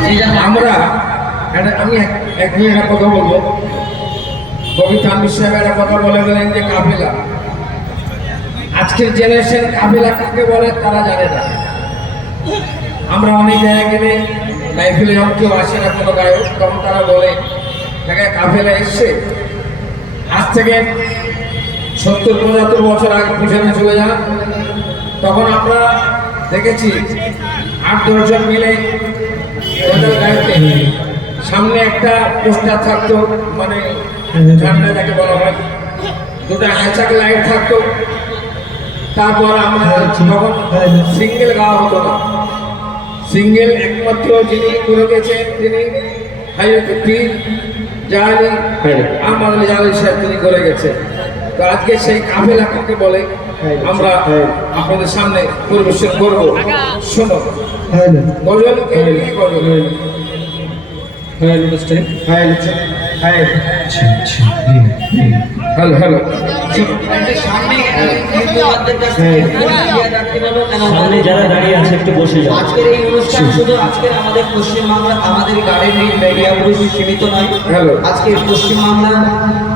আমরা আমি এক- এক একটা কথা বলব। কবি তানবির সাহেব কথা বলে গেলেন যে কাফেলা। আজকের জেনারেশন কাফেলা কাকে বলে তারা জানে না। আমরা অনেক জায়গায় গেলে মাইফিলে যখন কেউ আসে না কোনো গায়ক, তখন তারা বলে জায়গায় কাফেলা এসছে। আজ থেকে সত্তর, পঁচাত্তর বছর আগে পিছনে চলে যান। তখন আমরা দেখেছি আট দশজন মিলে সামনে একটা পোস্টার থাকতো মানে ঝান্ডা যাকে বলা হয়। দুটো হ্যাচাক লাইট থাকতো। তারপর আমরা তখন সিঙ্গেল গাওয়া হতো না। সিঙ্গেল একমাত্র যিনি করে গেছেন তিনি পীর জাহানি আলী জাহানি সাহেব তিনি করে গেছেন। তো আজকে সেই কাফেলা কাকে বলে? আমরা আপনাদের সামনে পরিবেশন করব। শোনো। গজল কে লিখে গজল হ্যালো হ্যালো সামনে যারা দাঁড়িয়ে আছে একটু বসে যাও। আজকের এই অনুষ্ঠান শুধু আজকের আমাদের পশ্চিমবাংলা আমাদের গার্ডেন মিডিয়া পুলিশ সীমিত নয়. আজকে পশ্চিমবাংলার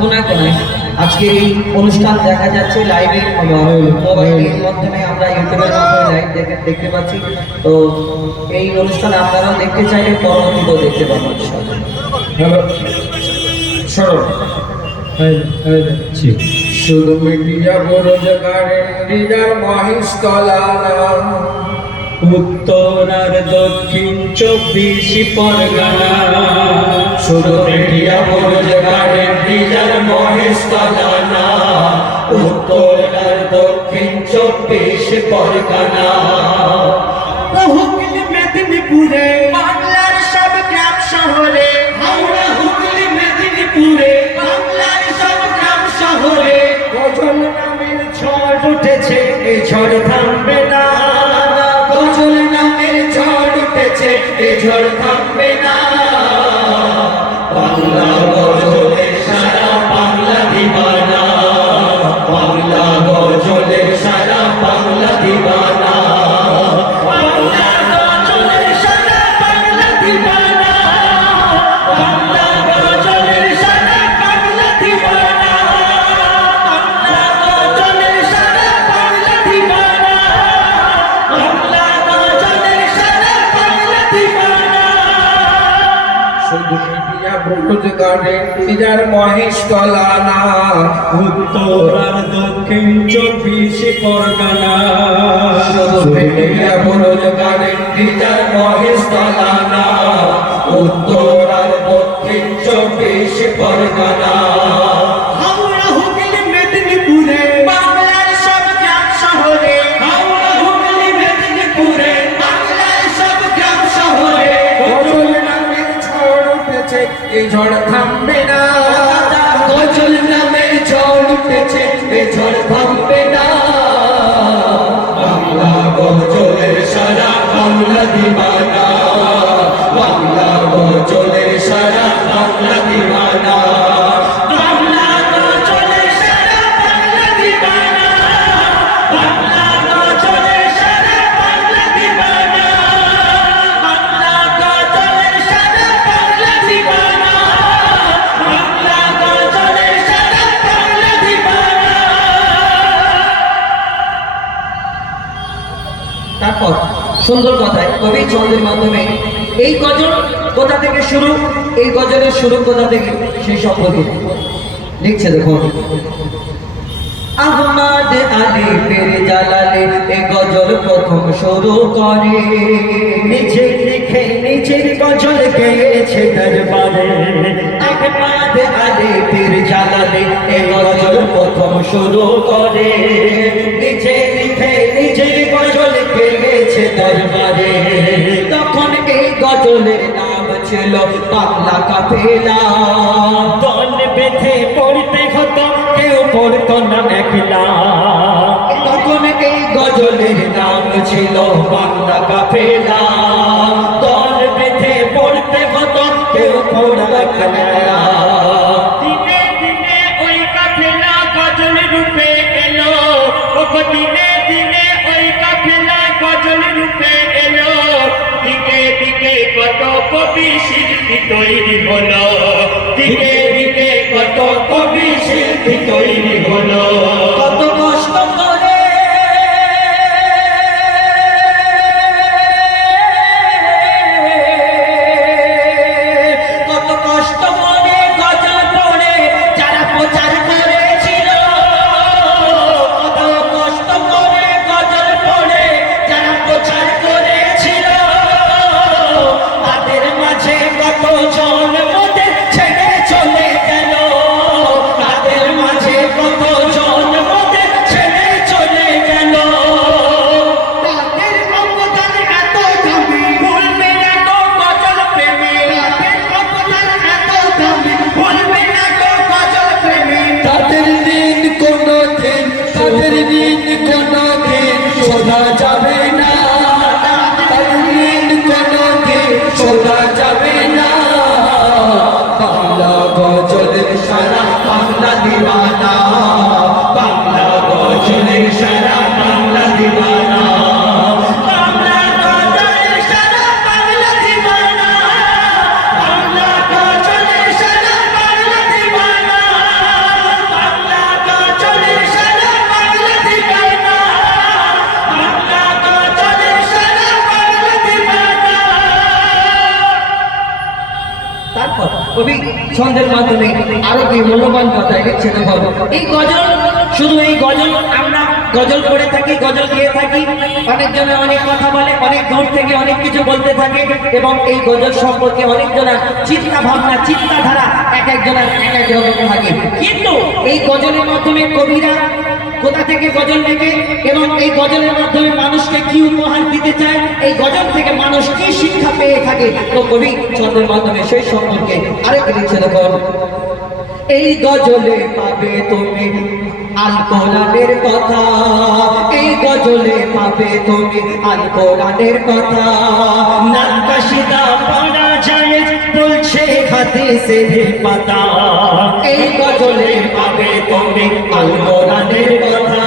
কোনায় কোনায় আজকে এই অনুষ্ঠান দেখা যাচ্ছে লাইভে মোবাইলের মাধ্যমে আমরা ইউটিউবের মাধ্যমে লাইভ দেখে দেখতে পাচ্ছি। তো এই অনুষ্ঠান আপনারাও দেখতে চাইলে পরবর্তীতেও দেখতে পাবেন ইনশাআল্লাহ। হ্যালো শোনো শুধু মিডিয়া রোজগারে নিজের মহিষ তলারা উত্তর আর দক্ষিণ চব্বিশ পরগনা। শুধু মিডিয়া নিজের মহিষ তলারা উত্তর আর দক্ষিণ চব্বিশ পরগনা। হুগলি মেদিনীপুরে। বাংলার সব গ্রাম শহরে। হাওড়া হুগলি মেদিনীপুরে। বাংলার সব গ্রাম শহরে। গজল নামের ঝড় উঠেছে এই ঝড় থামবে না। ঝড় থামবে মহিষ তলানা উত্তর আর দক্ষিণ চব্বিশ পরগনা। নিজের মহিষ তলানা উত্তর আর দক্ষিণ চব্বিশ পরগনা। উঠেছে এই ঝড় থামবে না। গজল নামের ঝড় উঠেছে এই ঝড় থামবে না। বাংলা গজলের সারা বাংলা দিবানা। বাংলা গজলের সারা বাংলা দিবানা। সুন্দর কথায় কবি ছন্দের মাধ্যমে এই গজল কোথা থেকে শুরু? এই গজলের শুরু কোথা থেকে? সেই সম্পর্কে লিখছে দেখুন। আহমাদ আলী পের জালালে এ গজল প্রথম শুরু করে। নিজে লিখে নিজের গজল গেয়েছে দরবারে। আহমাদ আলী পীর জালালে এ গজল প্রথম শুরু করে। নিজে নিজের গজল গেয়েছে দরবারে। তখন এই গজলের নাম ছিল পাতলা কাপেলা দল বেঁধে পড়তে হতো কেউ পড়তো না একলা। তখন এই গজলের নাম ছিল পাতলা কাফেলা। কবি শিল্পী তৈরি হলো। দিকে দিকে কত কবি শিল্পী তৈরি হলো। কত কষ্ট শুধু এই গজল আমরা গজল করে থাকি, গজল গিয়ে থাকি। অনেকজনে অনেক কথা বলে, অনেক দূর থেকে অনেক কিছু বলতে থাকে এবং এই গজল সম্পর্কে অনেকজনের চিন্তা ভাবনা, চিন্তাধারা এক একজনের এক এক রকম থাকে। কিন্তু এই গজলের মাধ্যমে কবিরা কোথা থেকে গজল লেখে এবং এই গজলের মাধ্যমে মানুষকে কি উপহার দিতে চায়, এই গজল থেকে মানুষ কি শিক্ষা পেয়ে থাকে, তো কবি ছন্দের মাধ্যমে সেই সম্পর্কে আরেক লিখছে দেখুন এই গজলে পাবে তুমি আল কোরআনের কথা। এই গজলে পাবে তুমি আল কোরআনের কথা নাকাশিদা পড়া যায়, বলছে হাদিসের পাতা। এই গজলে পাবে তুমি আল কোরআনের কথা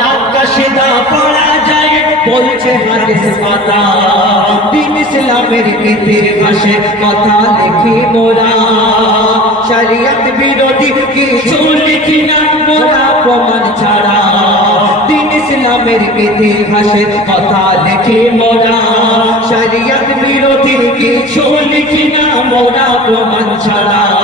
নাকাশিদা পড়া যায়, বলছে হাদিস পাতা। দিন ইসলামের ইতিহাসে কথা লিখি মোরা। শরিয়ত বিরোধী কিছু লিখি না, মোরা প্রমাণ ছাড়া। দিন ইসলামের ইতিহাসে কথা লিখি মোরা। শরিয়ত বিরোধী কিছু লিখি না, মোরা প্রমাণ ছাড়া।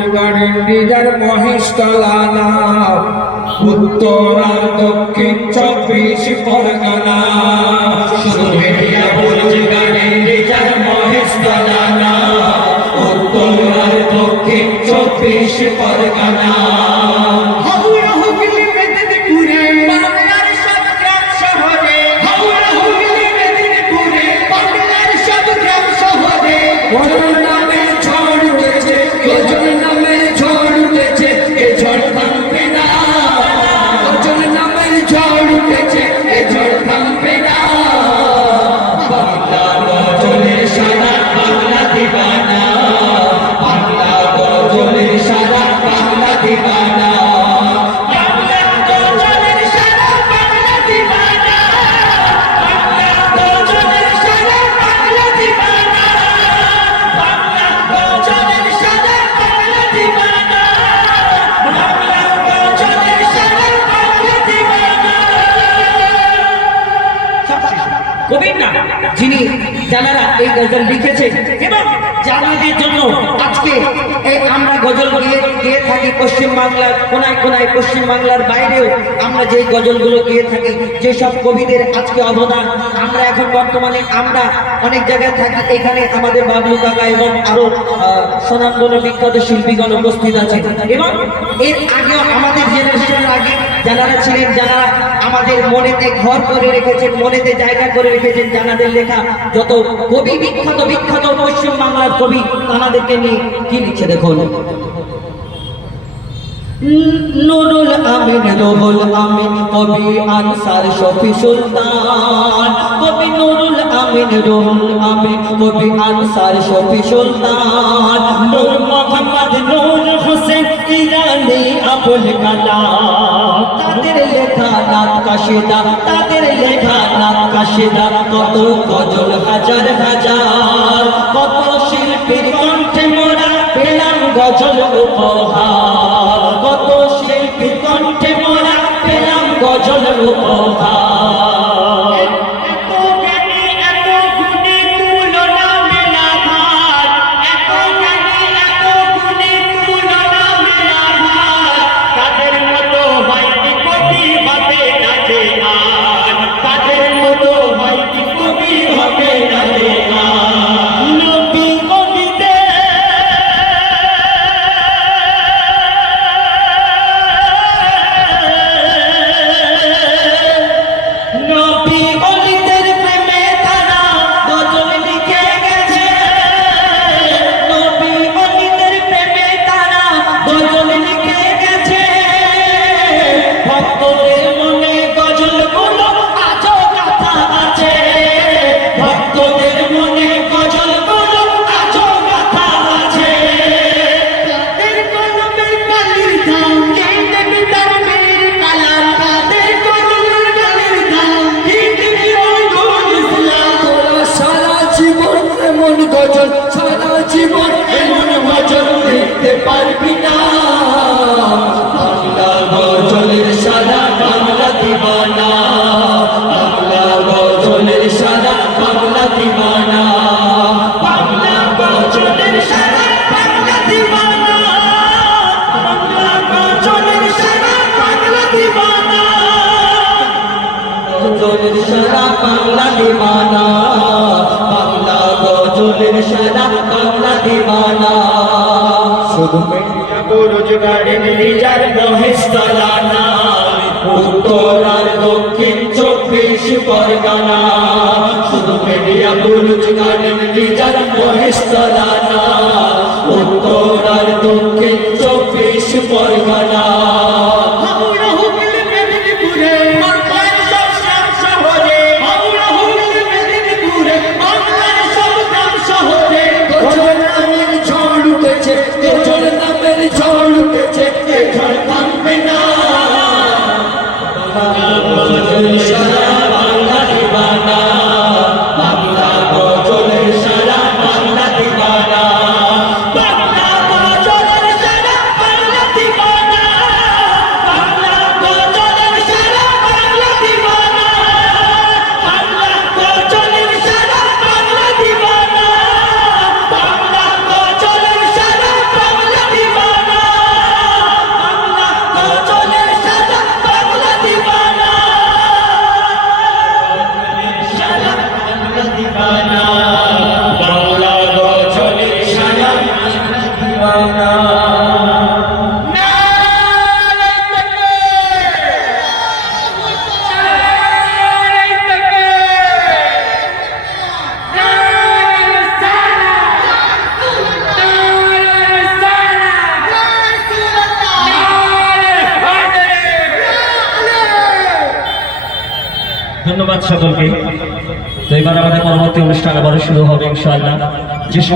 মেটিয়া রোজগার ইন্ডিয়ার মহেশ তলানা উত্তর আর দক্ষিণ চব্বিশ পরগনা। শুধু মেটিয়া যারা এই গজল লিখেছে। এবং যাদের জন্য আজকে এই আমরা গজল গিয়ে গিয়ে থাকি পশ্চিম বাংলার কোনায় কোনায়, পশ্চিম বাংলার বাইরেও আমরা যে গজলগুলো গিয়ে থাকি, যেসব কবিদের আজকে অবদান, আমরা এখন বর্তমানে আমরা অনেক জায়গায় থাকি, এখানে আমাদের বাবলু কাকা এবং আরও সোনামগণ বিখ্যাত শিল্পীগণ উপস্থিত আছে এবং এর আগেও আমাদের জেনারেশনের আগে যারা ছিলেন, যারা আমাদের মনেতে ঘর করে রেখেছেন, মনেতে জায়গা করে রেখেছেন, জানাদের লেখা যত কবি বিখ্যাত বিখ্যাত পশ্চিম বাংলার কবি, তানাদেরকে নিয়ে কি লিখছে দেখুন? নুরুল আমিন, রুহুল আমিন, কবি আনসার শফি সুলতান। কবি নুরুল আমিন, রুহুল আমিন, কবি আনসার শফি সুলতান। নূর মোহাম্মদ, নূর ইরানি আবুল কালাম। তাদের লেখা নাত কাশিদা, তাদের লেখা নাত কাশিদা, কত গজল হাজার হাজার। কত শিল্পীর কণ্ঠে মোরা পেলাম গজল উপহার। কত শিল্পীর কণ্ঠে মোরা পেলাম গজল উপহার। গজলের সারা বাংলা দিবানা, বাংলা গজলের সারা বাংলা দিবানা। শুধু রোজগারে নিজার মহেশতলানা উত্তর আর দক্ষিণ চব্বিশ পরগনা। শুধু মিডিয়া পুরুষ গানের নিজার মহেশতলানা উত্তর আর দক্ষিণ চব্বিশ পরগনা। ধন্যবাদ সকলকে। তো এবার আমাদের পরবর্তী অনুষ্ঠান আবারও শুরু হবে ইনশাআল্লাহ।